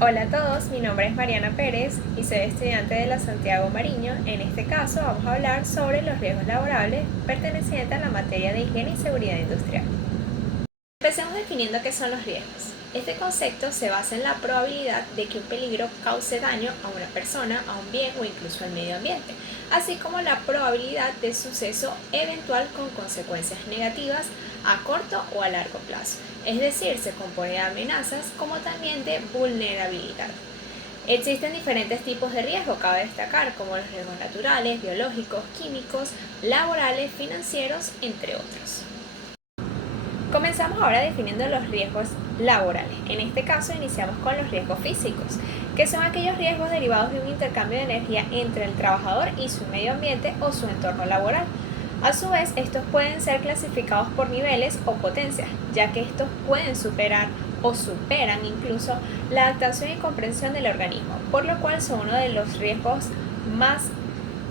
Hola a todos, mi nombre es Mariana Pérez y soy estudiante de la Santiago Mariño. En este caso vamos a hablar sobre los riesgos laborables pertenecientes a la materia de higiene y seguridad industrial. Empecemos definiendo qué son los riesgos. Este concepto se basa en la probabilidad de que un peligro cause daño a una persona, a un bien o incluso al medio ambiente, así como la probabilidad de suceso eventual con consecuencias negativas a corto o a largo plazo. Es decir, se compone de amenazas como también de vulnerabilidad. Existen diferentes tipos de riesgo, cabe destacar, como los riesgos naturales, biológicos, químicos, laborales, financieros, entre otros. Comenzamos ahora definiendo los riesgos laborales. En este caso iniciamos con los riesgos físicos, que son aquellos riesgos derivados de un intercambio de energía entre el trabajador y su medio ambiente o su entorno laboral. A su vez, estos pueden ser clasificados por niveles o potencias, ya que estos pueden superar o superan incluso la adaptación y comprensión del organismo, por lo cual son uno de los riesgos más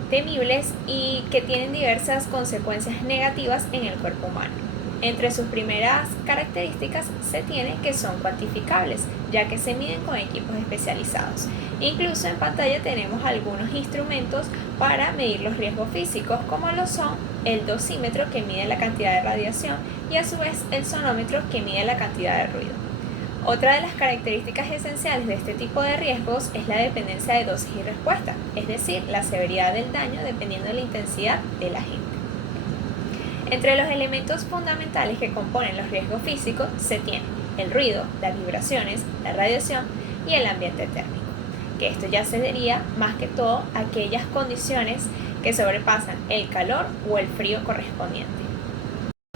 temibles y que tienen diversas consecuencias negativas en el cuerpo humano. Entre sus primeras características se tiene que son cuantificables, ya que se miden con equipos especializados. Incluso en pantalla tenemos algunos instrumentos para medir los riesgos físicos, como lo son el dosímetro, que mide la cantidad de radiación, y a su vez el sonómetro, que mide la cantidad de ruido. Otra de las características esenciales de este tipo de riesgos es la dependencia de dosis y respuesta, es decir, la severidad del daño dependiendo de la intensidad del agente. Entre los elementos fundamentales que componen los riesgos físicos se tienen el ruido, las vibraciones, la radiación y el ambiente térmico, que esto ya se diría más que todo a aquellas condiciones que sobrepasan el calor o el frío correspondiente.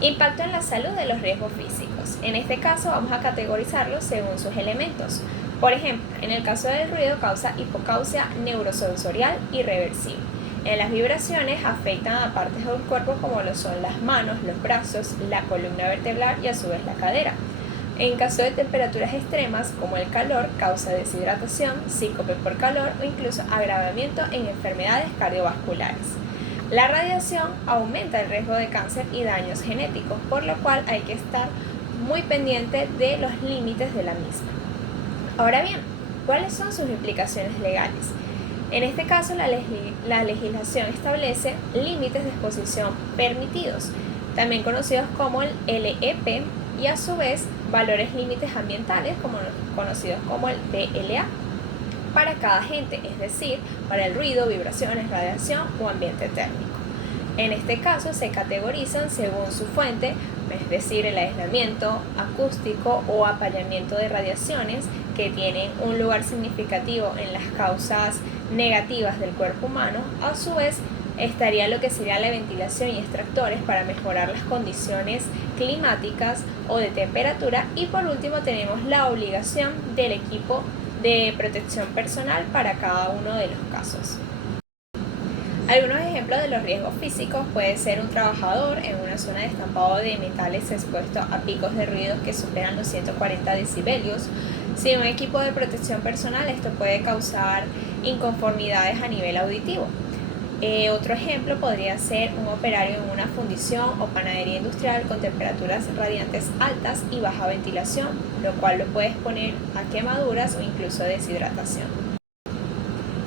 Impacto en la salud de los riesgos físicos. En este caso vamos a categorizarlos según sus elementos. Por ejemplo, en el caso del ruido causa hipocausia neurosensorial irreversible. En las vibraciones afectan a partes del cuerpo como lo son las manos, los brazos, la columna vertebral y a su vez la cadera. En caso de temperaturas extremas como el calor, causa deshidratación, síncope por calor o incluso agravamiento en enfermedades cardiovasculares. La radiación aumenta el riesgo de cáncer y daños genéticos, por lo cual hay que estar muy pendiente de los límites de la misma. Ahora bien, ¿cuáles son sus implicaciones legales? En este caso, la legislación establece límites de exposición permitidos, también conocidos como el LEP, y a su vez valores límites ambientales, conocidos como el VLA, para cada agente, es decir, para el ruido, vibraciones, radiación o ambiente térmico. En este caso se categorizan según su fuente, es decir, el aislamiento acústico o apagamiento de radiaciones, que tienen un lugar significativo en las causas negativas del cuerpo humano. A su vez estaría lo que sería la ventilación y extractores para mejorar las condiciones climáticas o de temperatura, y por último tenemos la obligación del equipo de protección personal para cada uno de los casos. Algunos ejemplos de los riesgos físicos puede ser un trabajador en una zona de estampado de metales expuesto a picos de ruidos que superan los 140 decibelios. Sin un equipo de protección personal, esto puede causar inconformidades a nivel auditivo. Otro ejemplo podría ser un operario en una fundición o panadería industrial con temperaturas radiantes altas y baja ventilación, lo cual lo puede exponer a quemaduras o incluso deshidratación.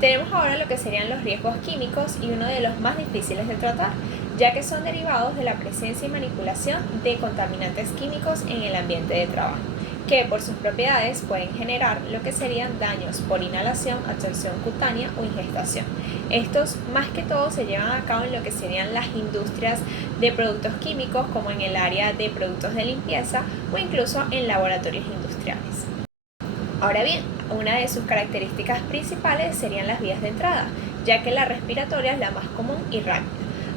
Tenemos ahora lo que serían los riesgos químicos, y uno de los más difíciles de tratar, ya que son derivados de la presencia y manipulación de contaminantes químicos en el ambiente de trabajo, que por sus propiedades pueden generar lo que serían daños por inhalación, absorción cutánea o ingestación. Estos más que todo se llevan a cabo en lo que serían las industrias de productos químicos, como en el área de productos de limpieza o incluso en laboratorios industriales. Ahora bien, una de sus características principales serían las vías de entrada, ya que la respiratoria es la más común y rápida.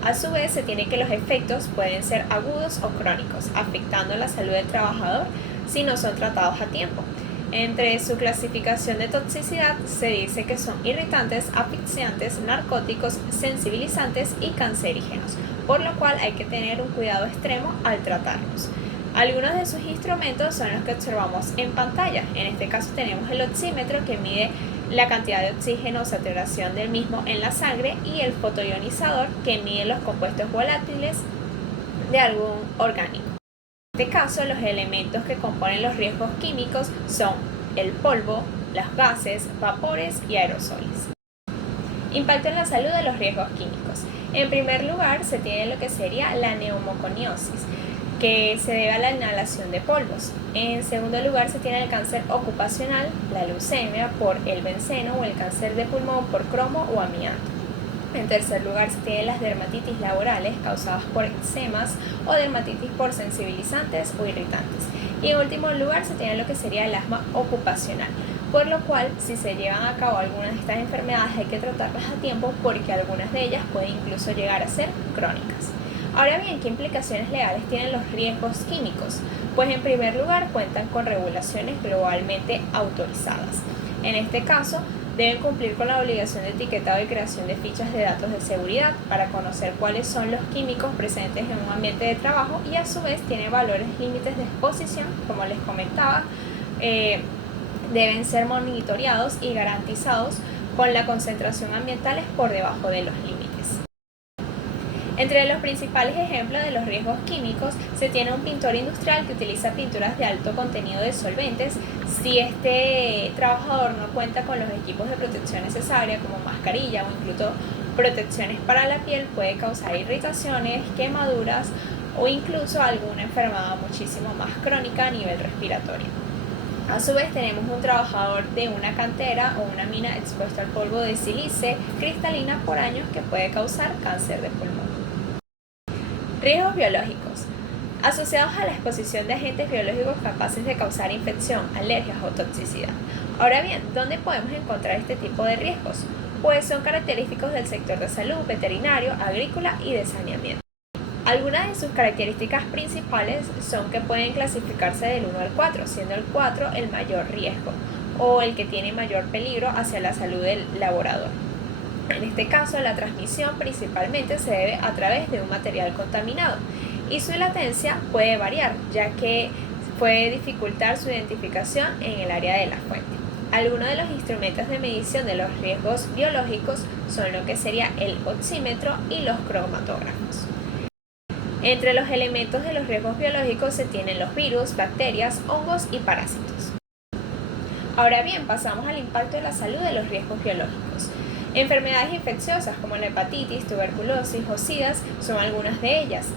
A su vez, se tiene que los efectos pueden ser agudos o crónicos, afectando la salud del trabajador si no son tratados a tiempo. Entre su clasificación de toxicidad se dice que son irritantes, asfixiantes, narcóticos, sensibilizantes y cancerígenos, por lo cual hay que tener un cuidado extremo al tratarlos. Algunos de sus instrumentos son los que observamos en pantalla. En este caso tenemos el oxímetro, que mide la cantidad de oxígeno o saturación del mismo en la sangre, y el fotoionizador, que mide los compuestos volátiles de algún orgánico. En este caso, los elementos que componen los riesgos químicos son el polvo, los gases, vapores y aerosoles. Impacto en la salud de los riesgos químicos. En primer lugar, se tiene lo que sería la neumoconiosis, que se debe a la inhalación de polvos. En segundo lugar, se tiene el cáncer ocupacional, la leucemia por el benceno o el cáncer de pulmón por cromo o amianto. En tercer lugar, se tienen las dermatitis laborales causadas por eczemas o dermatitis por sensibilizantes o irritantes. Y en último lugar, se tiene lo que sería el asma ocupacional, por lo cual, si se llevan a cabo algunas de estas enfermedades hay que tratarlas a tiempo porque algunas de ellas pueden incluso llegar a ser crónicas. Ahora bien, ¿qué implicaciones legales tienen los riesgos químicos? Pues en primer lugar cuentan con regulaciones globalmente autorizadas. En este caso, deben cumplir con la obligación de etiquetado y creación de fichas de datos de seguridad para conocer cuáles son los químicos presentes en un ambiente de trabajo y a su vez tiene valores límites de exposición, como les comentaba, deben ser monitoreados y garantizados con la concentración ambientales por debajo de los límites. Entre los principales ejemplos de los riesgos químicos se tiene un pintor industrial que utiliza pinturas de alto contenido de solventes. Si este trabajador no cuenta con los equipos de protección necesarios como mascarilla o incluso protecciones para la piel, puede causar irritaciones, quemaduras o incluso alguna enfermedad muchísimo más crónica a nivel respiratorio. A su vez tenemos un trabajador de una cantera o una mina expuesto al polvo de sílice cristalina por años que puede causar cáncer de pulmón. Riesgos biológicos. Asociados a la exposición de agentes biológicos capaces de causar infección, alergias o toxicidad. Ahora bien, ¿dónde podemos encontrar este tipo de riesgos? Pues son característicos del sector de salud, veterinario, agrícola y de saneamiento. Algunas de sus características principales son que pueden clasificarse del 1 al 4, siendo el 4 el mayor riesgo o el que tiene mayor peligro hacia la salud del laborador. En este caso, la transmisión principalmente se debe a través de un material contaminado y su latencia puede variar, ya que puede dificultar su identificación en el área de la fuente. Algunos de los instrumentos de medición de los riesgos biológicos son lo que sería el oxímetro y los cromatógrafos. Entre los elementos de los riesgos biológicos se tienen los virus, bacterias, hongos y parásitos. Ahora bien, pasamos al impacto de la salud de los riesgos biológicos. Enfermedades infecciosas como la hepatitis, tuberculosis o SIDA son algunas de ellas.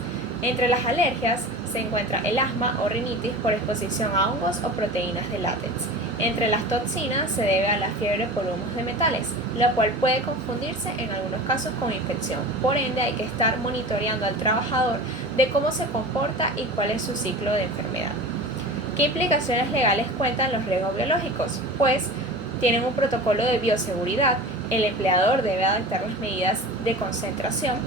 Entre las alergias se encuentra el asma o rinitis por exposición a hongos o proteínas de látex. Entre las toxinas se debe a la fiebre por humos de metales, la cual puede confundirse en algunos casos con infección. Por ende, hay que estar monitoreando al trabajador de cómo se comporta y cuál es su ciclo de enfermedad. ¿Qué implicaciones legales cuentan los riesgos biológicos? Pues tienen un protocolo de bioseguridad. El empleador debe adaptar las medidas de concentración.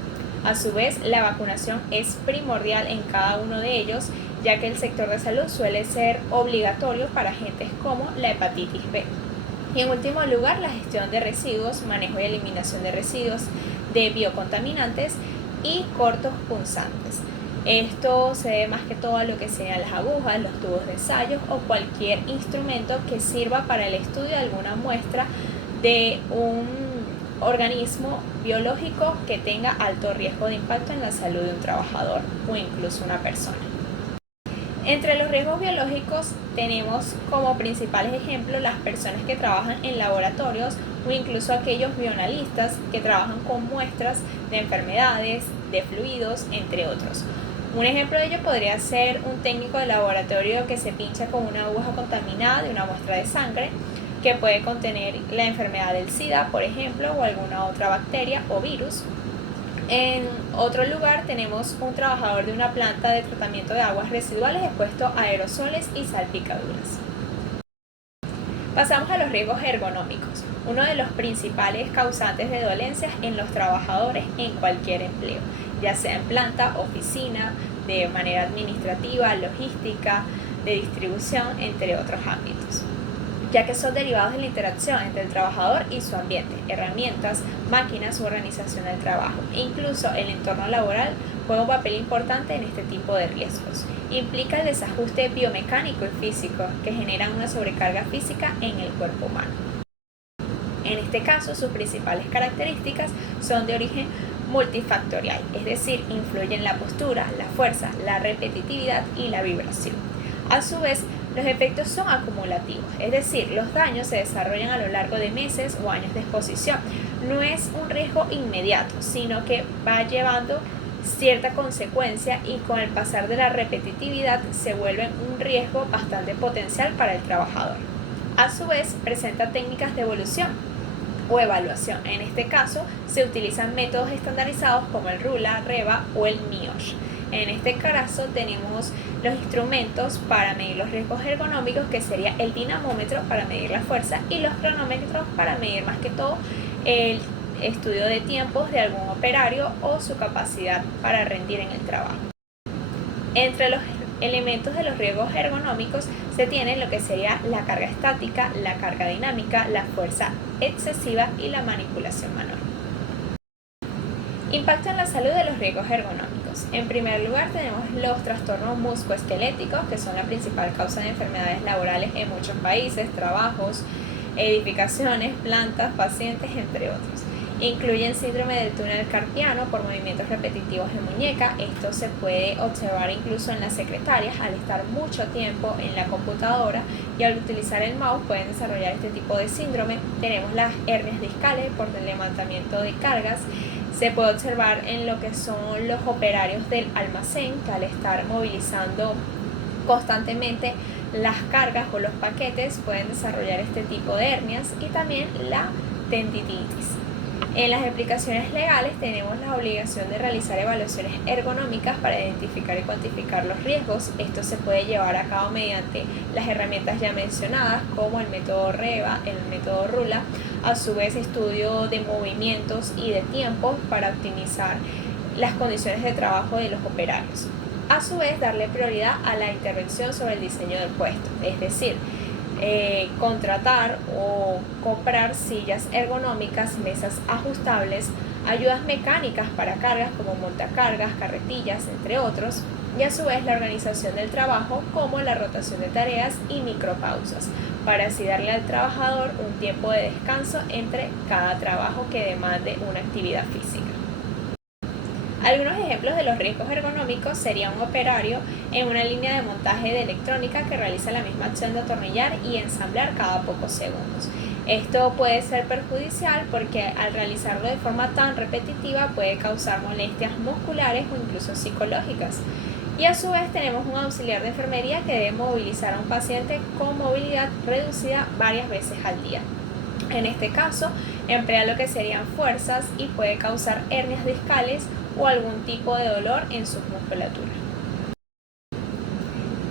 A su vez, la vacunación es primordial en cada uno de ellos, ya que el sector de salud suele ser obligatorio para agentes como la hepatitis B. Y en último lugar, la gestión de residuos, manejo y eliminación de residuos de biocontaminantes y cortos punzantes. Esto se debe más que todo a lo que sean las agujas, los tubos de ensayo o cualquier instrumento que sirva para el estudio de alguna muestra de un organismo biológico que tenga alto riesgo de impacto en la salud de un trabajador o incluso una persona. Entre los riesgos biológicos tenemos como principales ejemplos las personas que trabajan en laboratorios o incluso aquellos bioanalistas que trabajan con muestras de enfermedades, de fluidos, entre otros. Un ejemplo de ello podría ser un técnico de laboratorio que se pincha con una aguja contaminada de una muestra de sangre que puede contener la enfermedad del SIDA, por ejemplo, o alguna otra bacteria o virus. En otro lugar tenemos un trabajador de una planta de tratamiento de aguas residuales expuesto a aerosoles y salpicaduras. Pasamos a los riesgos ergonómicos, uno de los principales causantes de dolencias en los trabajadores en cualquier empleo, ya sea en planta, oficina, de manera administrativa, logística, de distribución, entre otros ámbitos, ya que son derivados de la interacción entre el trabajador y su ambiente, herramientas, máquinas u organización del trabajo. E incluso el entorno laboral juega un papel importante en este tipo de riesgos. Implica el desajuste biomecánico y físico que generan una sobrecarga física en el cuerpo humano. En este caso, sus principales características son de origen multifactorial, es decir, influyen la postura, la fuerza, la repetitividad y la vibración. A su vez, Los efectos son acumulativos, es decir, los daños se desarrollan a lo largo de meses o años de exposición. No es un riesgo inmediato, sino que va llevando cierta consecuencia y con el pasar de la repetitividad se vuelve un riesgo bastante potencial para el trabajador. A su vez, presenta técnicas de evolución o evaluación. En este caso, se utilizan métodos estandarizados como el RULA, REVA o el NIOSH. En este caso tenemos los instrumentos para medir los riesgos ergonómicos, que sería el dinamómetro para medir la fuerza y los cronómetros para medir más que todo el estudio de tiempos de algún operario o su capacidad para rendir en el trabajo. Entre los elementos de los riesgos ergonómicos se tiene lo que sería la carga estática, la carga dinámica, la fuerza excesiva y la manipulación manual. Impacto en la salud de los riesgos ergonómicos. En primer lugar tenemos los trastornos musculoesqueléticos, que son la principal causa de enfermedades laborales en muchos países, trabajos, edificaciones, plantas, pacientes, entre otros. Incluyen síndrome del túnel carpiano por movimientos repetitivos de muñeca. Esto se puede observar incluso en las secretarias al estar mucho tiempo en la computadora y al utilizar el mouse pueden desarrollar este tipo de síndrome. Tenemos las hernias discales por el levantamiento de cargas. Se puede observar en lo que son los operarios del almacén, que al estar movilizando constantemente las cargas o los paquetes pueden desarrollar este tipo de hernias, y también la tendinitis. En las aplicaciones legales tenemos la obligación de realizar evaluaciones ergonómicas para identificar y cuantificar los riesgos. Esto se puede llevar a cabo mediante las herramientas ya mencionadas, como el método REVA, el método RULA, a su vez estudio de movimientos y de tiempos para optimizar las condiciones de trabajo de los operarios. A su vez, darle prioridad a la intervención sobre el diseño del puesto, es decir, contratar o comprar sillas ergonómicas, mesas ajustables, ayudas mecánicas para cargas como montacargas, carretillas, entre otros, y a su vez la organización del trabajo, como la rotación de tareas y micropausas, para así darle al trabajador un tiempo de descanso entre cada trabajo que demande una actividad física. Algunos ejemplos de los riesgos ergonómicos sería un operario en una línea de montaje de electrónica que realiza la misma acción de atornillar y ensamblar cada pocos segundos. Esto puede ser perjudicial porque al realizarlo de forma tan repetitiva puede causar molestias musculares o incluso psicológicas. Y a su vez tenemos un auxiliar de enfermería que debe movilizar a un paciente con movilidad reducida varias veces al día. En este caso, emplea lo que serían fuerzas y puede causar hernias discales o algún tipo de dolor en su musculatura.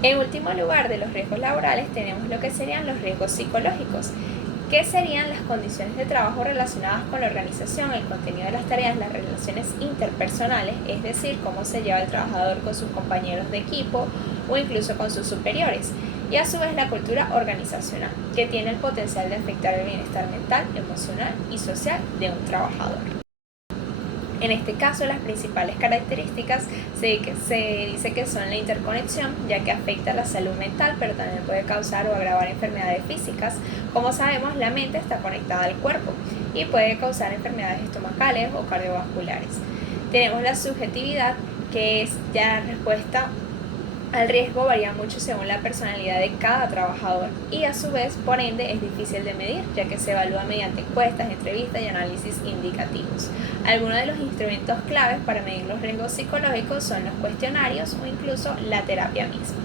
En último lugar, de los riesgos laborales tenemos lo que serían los riesgos psicológicos, que serían las condiciones de trabajo relacionadas con la organización, el contenido de las tareas, las relaciones interpersonales, es decir, cómo se lleva el trabajador con sus compañeros de equipo o incluso con sus superiores, y a su vez la cultura organizacional, que tiene el potencial de afectar el bienestar mental, emocional y social de un trabajador. En este caso, las principales características se dice que son la interconexión, ya que afecta la salud mental, pero también puede causar o agravar enfermedades físicas. Como sabemos, la mente está conectada al cuerpo y puede causar enfermedades estomacales o cardiovasculares. Tenemos la subjetividad, que es ya la respuesta al riesgo varía mucho según la personalidad de cada trabajador y a su vez, por ende, es difícil de medir, ya que se evalúa mediante encuestas, entrevistas y análisis indicativos. Algunos de los instrumentos claves para medir los riesgos psicológicos son los cuestionarios o incluso la terapia misma.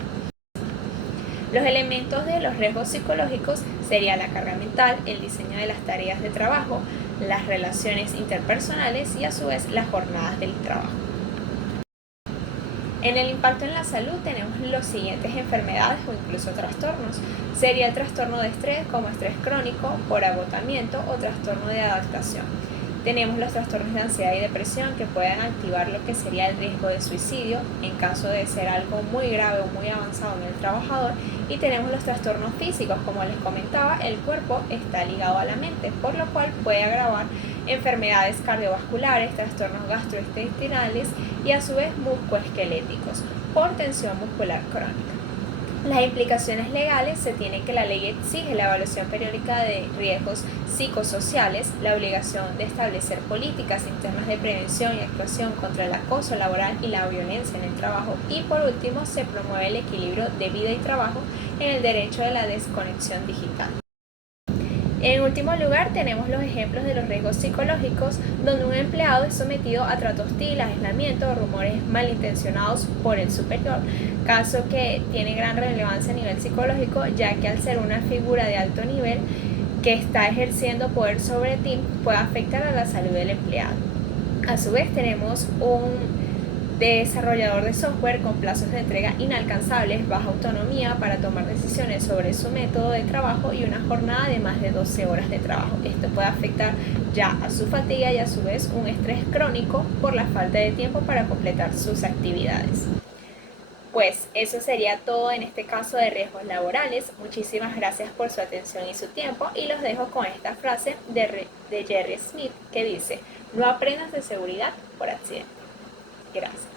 Los elementos de los riesgos psicológicos serían la carga mental, el diseño de las tareas de trabajo, las relaciones interpersonales y a su vez las jornadas del trabajo. En el impacto en la salud tenemos las siguientes enfermedades o incluso trastornos. Sería el trastorno de estrés como estrés crónico por agotamiento o trastorno de adaptación. Tenemos los trastornos de ansiedad y depresión que pueden activar lo que sería el riesgo de suicidio en caso de ser algo muy grave o muy avanzado en el trabajador. Y tenemos los trastornos físicos, como les comentaba, el cuerpo está ligado a la mente, por lo cual puede agravar enfermedades cardiovasculares, trastornos gastrointestinales y a su vez musculoesqueléticos por tensión muscular crónica. Las implicaciones legales se tiene que la ley exige la evaluación periódica de riesgos psicosociales, la obligación de establecer políticas internas de prevención y actuación contra el acoso laboral y la violencia en el trabajo y por último se promueve el equilibrio de vida y trabajo en el derecho de la desconexión digital. En último lugar, tenemos los ejemplos de los riesgos psicológicos, donde un empleado es sometido a trato hostil, aislamiento o rumores malintencionados por el superior, caso que tiene gran relevancia a nivel psicológico, ya que al ser una figura de alto nivel que está ejerciendo poder sobre ti, puede afectar a la salud del empleado. A su vez, tenemos un desarrollador de software con plazos de entrega inalcanzables, baja autonomía para tomar decisiones sobre su método de trabajo y una jornada de más de 12 horas de trabajo. Esto puede afectar ya a su fatiga y a su vez un estrés crónico por la falta de tiempo para completar sus actividades. Pues eso sería todo en este caso de riesgos laborales. Muchísimas gracias por su atención y su tiempo y los dejo con esta frase de Jerry Smith que dice: no aprendas de seguridad por accidente. Gracias.